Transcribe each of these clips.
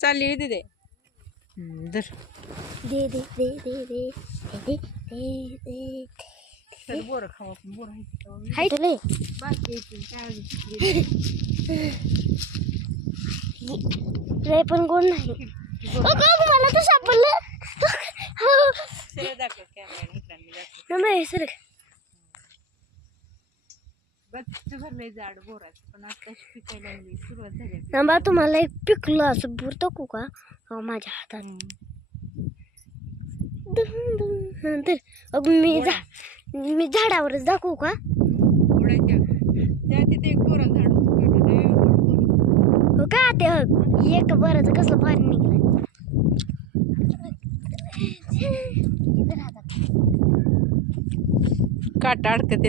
चालली दे धर. दे दे दे दे दे दे दे दे चल बोरं खाऊ आपण बोरं. हाय बाकी? रे पण कोण नाही? मला तर सापडलं. हो. सरळ दाखव कॅमेरा इकडं मी दाखव. नाही सर. गच्च भरलंय झाड बोराचं पण आता पिकायला लागली सुरुवात झाली तुम्हाला एक पिकलं असं बुरतो को का? हो माझ्या हातात. दन, दन, हं, तर अग मी झा मी झाडावरच दाखवू का? उडायच्या त्या तिथे एक बोरा झाड होतं मोठं, लय मोठं बोर. हो का ते? हग एक बरंच कसलं पाणी निघलं काटा अडकते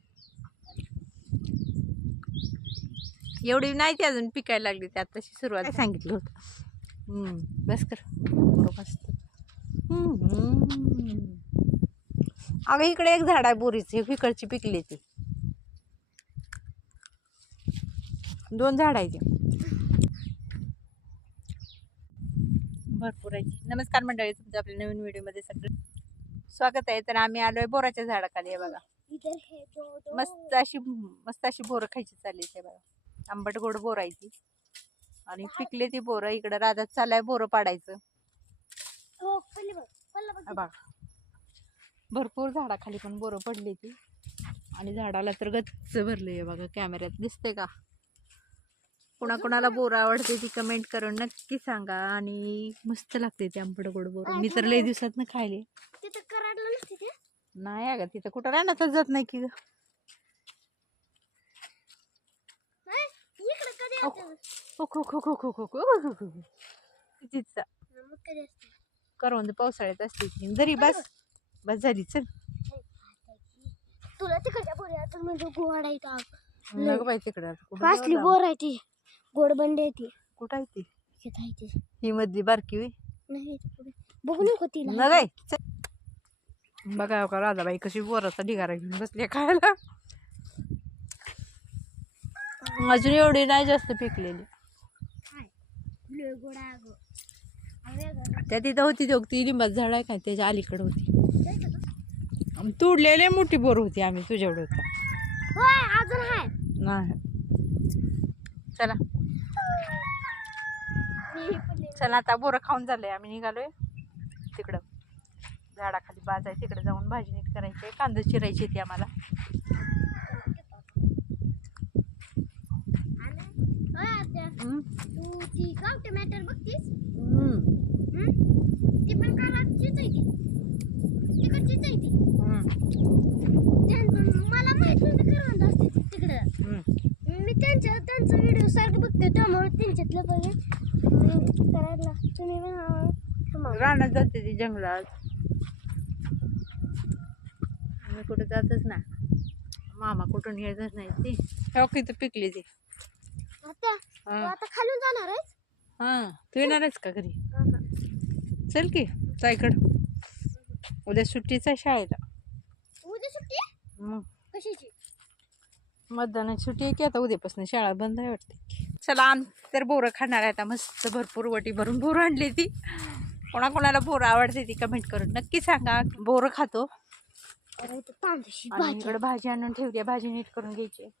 एवढी नाही ती अजून पिकायला लागली ती आताशी सुरुवात सांगितलं होतं. बस कर. मस्त. अगं इकडे एक झाड आहे बोरीचं एक इकडची पिकली ती. दोन झाड आहे ती. भरपूर आहे. नमस्कार मंडळी तुमचं आपल्या नवीन व्हिडिओमध्ये सगळं स्वागत आहे. तर आम्ही आलोय बोराच्या झाडाखाली आहे बघा. हे मस्त अशी मस्त अशी बोरं खायची चालली ते बघा. आंबट गोड बोरं आहे ती. आणि पिकले ती बोरं इकडं राधात चालाय बोरं पाडायचं. हो बघ भरपूर झाडाखाली पण बोरं पडली ती. आणि झाडाला तर गच्च भरले बघा कॅमेऱ्यात दिसते का? कोणाकोणाला बोरं आवडते ती कमेंट करून नक्की सांगा. आणि मस्त लागते ते आंबट गोड बोरं. मी तर लय दिवसात खायले. नाही अगं तिथं कुठं राहण्यातच जात नाही की तिचा मग खो असतं? करवंद पावसाळ्यात असते जरी बस बस झाली चल तुला तिकडच्या बोऱ्यातून म्हणजे गोड आहे का बाई तिकडं कुठं कसली बोर आहे ती गोडबंडी आहे ती कुठं आहे ती आहे ती ही मधली बारकी होई नाही बघू नको तिला न बघा का राधाबाई कशी बोराचा ढिगारा घेऊन बसली खायला अजून एवढी नाही जास्त पिकलेली हाय. लय गोड आहे अगं. अरे अगं, त्या तिथं होती ती ती लिंबाचं झाड आहे का त्याच्या अलीकडे होती. तुडलेले तोडलेले मोठी बोर होती आम्ही तुझ्याकडे होता. नाही. चला. चला आता बोरं खाऊन झालंय. आम्ही निघालोय. तिकडं. झाडाखाली बाज आहे. तिकडे जाऊन भाजी नीट करायची आहे. कांदा चिरायची ती आम्हाला आणि होय आत्या, हम्म. तू ती बघतीस हम्म. हं? ती पण कालाचीच आहे ती तिकडचीच आहे ती हम्म. त्यांचं मला माहीत नव्हतं करवंद असते ती तिकडं हम्म. मी त्यांच्या त्यांचा व्हिडिओ सारखं बघते त्यामुळे त्यांच्यातलं करायला तुम्ही पण हा, थांबा. रानात जाते ती जंगलात मी कुठं जातच ना मामा कुठून येतच नाही ती हो किती पिकली ती आत्या तू हा आता खालून जाणार आहेस? हा. तू येणारच का घरी. चल की जायकड उद्या सुट्टीच आहे शाळेला. उद्या सुट्टी? आहे? मग कशाची? मतदानाची सुट्टी आहे की आता उद्यापासून शाळा बंद आहे वाटते चला आम तर बोरं खाणार आहे आता. मस्त भरपूर वटी भरून बोरं आणली ती. कोणाकोणाला बोरं आवडते ती कमेंट करून नक्की सांगा. बोरं खातो. अरे इथं तांदूळशी आणि भाजी. इकडे भाजी आणून ठेवली आहे. भाजी नीट करून घ्यायची आहे.